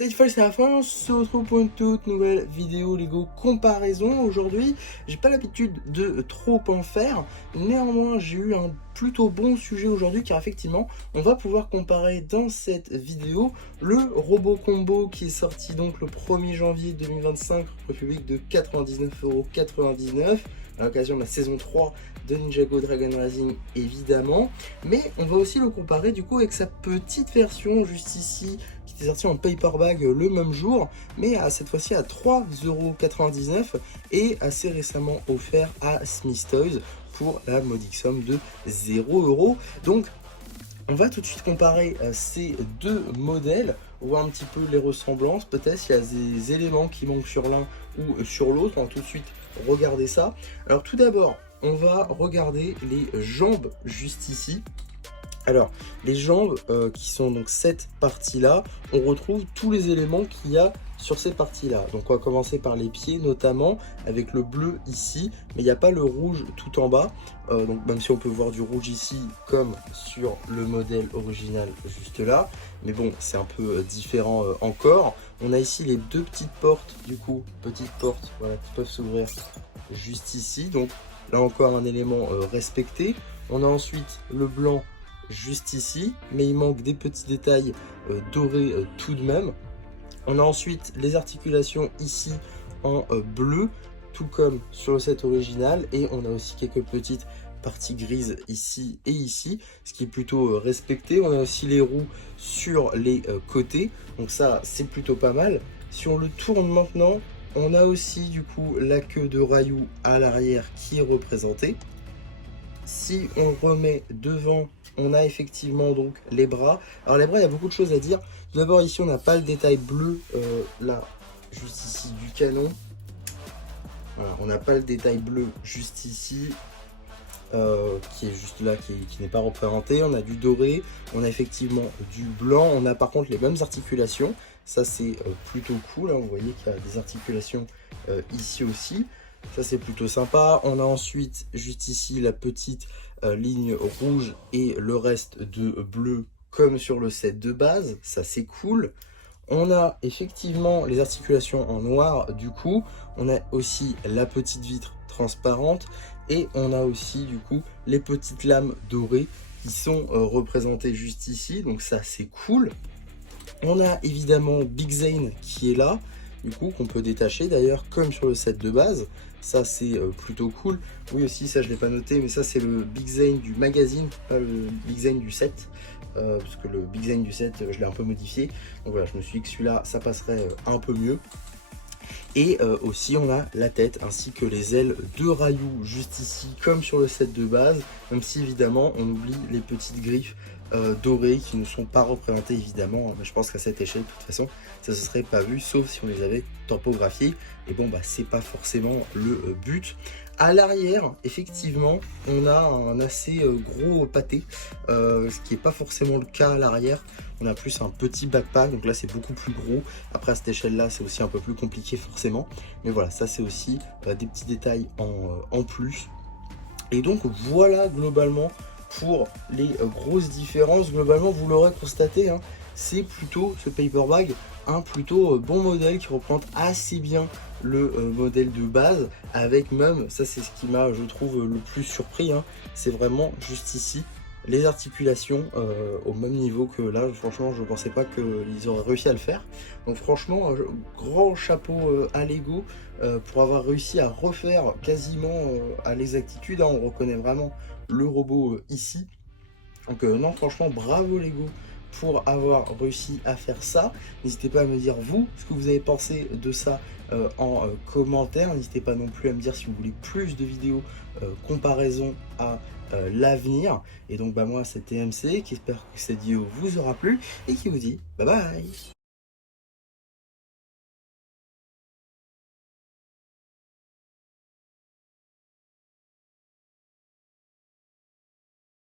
Cette fois c'est la fin, on se retrouve pour une toute nouvelle vidéo Lego comparaison. Aujourd'hui, j'ai pas l'habitude de trop en faire, néanmoins j'ai eu un plutôt bon sujet aujourd'hui car effectivement on va pouvoir comparer dans cette vidéo le robot combo qui est sorti donc le 1er janvier 2025 au public de 99,99 € à l'occasion de la saison 3 de Ninjago Dragon Rising évidemment, mais on va aussi le comparer du coup avec sa petite version juste ici qui était sortie en paper bag le même jour, mais à cette fois-ci à 3,99 € et assez récemment offert à Smith Toys pour la modique somme de 0 €. Donc on va tout de suite comparer ces deux modèles, voir un petit peu les ressemblances, peut-être s'il y a des éléments qui manquent sur l'un ou sur l'autre. On va tout de suite regarder ça. Alors tout d'abord, on va regarder les jambes juste ici. Alors, les jambes qui sont donc cette partie-là, on retrouve tous les éléments qu'il y a sur cette partie-là. Donc on va commencer par les pieds notamment, avec le bleu ici, mais il n'y a pas le rouge tout en bas. Donc même si on peut voir du rouge ici, comme sur le modèle original juste là. Mais bon, c'est un peu différent encore. On a ici les deux petites portes, du coup, petites portes, voilà, qui peuvent s'ouvrir juste ici. Donc là encore un élément respecté. On a ensuite le blanc juste ici, mais il manque des petits détails dorés tout de même. On a ensuite les articulations ici en bleu, tout comme sur le set original, et on a aussi quelques petites parties grises ici et ici, ce qui est plutôt respecté. On a aussi les roues sur les côtés, donc ça c'est plutôt pas mal. Si on le tourne maintenant, on a aussi du coup la queue de Ryu à l'arrière qui est représentée. Si on remet devant, on a effectivement donc les bras. Alors les bras, il y a beaucoup de choses à dire. Tout d'abord ici, on n'a pas le détail bleu, là, juste ici du canon. Voilà, on n'a pas le détail bleu juste ici, qui est juste là, qui n'est pas représenté. On a du doré, on a effectivement du blanc. On a par contre les mêmes articulations. Ça c'est plutôt cool, hein. Vous voyez qu'il y a des articulations ici aussi. Ça c'est plutôt sympa. On a ensuite juste ici la petite ligne rouge et le reste de bleu comme sur le set de base. Ça c'est cool. On a effectivement les articulations en noir du coup. On a aussi la petite vitre transparente. Et on a aussi du coup les petites lames dorées qui sont représentées juste ici. Donc ça c'est cool. On a évidemment Big Zane qui est là, du coup, qu'on peut détacher d'ailleurs, comme sur le set de base. Ça, c'est plutôt cool. Oui, aussi, ça, je ne l'ai pas noté, mais ça, c'est le Big Zane du magazine, pas le Big Zane du set. Parce que le Big Zane du set, je l'ai un peu modifié. Donc voilà, je me suis dit que celui-là, ça passerait un peu mieux. Et aussi on a la tête ainsi que les ailes de Ryu juste ici comme sur le set de base, même si évidemment on oublie les petites griffes dorées qui ne sont pas représentées évidemment. Je pense qu'à cette échelle de toute façon ça se serait pas vu sauf si on les avait typographiées, et bon bah c'est pas forcément le but. À l'arrière effectivement on a un assez gros pâté, ce qui n'est pas forcément le cas à l'arrière. On a plus un petit backpack, donc là c'est beaucoup plus gros. Après à cette échelle là c'est aussi un peu plus compliqué forcément, mais voilà, ça c'est aussi des petits détails en plus. Et donc voilà globalement pour les grosses différences. Globalement vous l'aurez constaté, hein, c'est plutôt ce paper bag un plutôt bon modèle qui représente assez bien le modèle de base, avec même, ça c'est ce qui m'a je trouve le plus surpris, hein, c'est vraiment juste ici les articulations au même niveau que là. Franchement je ne pensais pas qu'ils auraient réussi à le faire, donc franchement grand chapeau à Lego pour avoir réussi à refaire quasiment à l'exactitude, hein. On reconnaît vraiment le robot ici, donc non franchement bravo Lego pour avoir réussi à faire ça. N'hésitez pas à me dire vous ce que vous avez pensé de ça en commentaire. N'hésitez pas non plus à me dire si vous voulez plus de vidéos comparaison à l'avenir. Et donc bah moi c'était MC qui espère que cette vidéo vous aura plu et qui vous dit bye bye.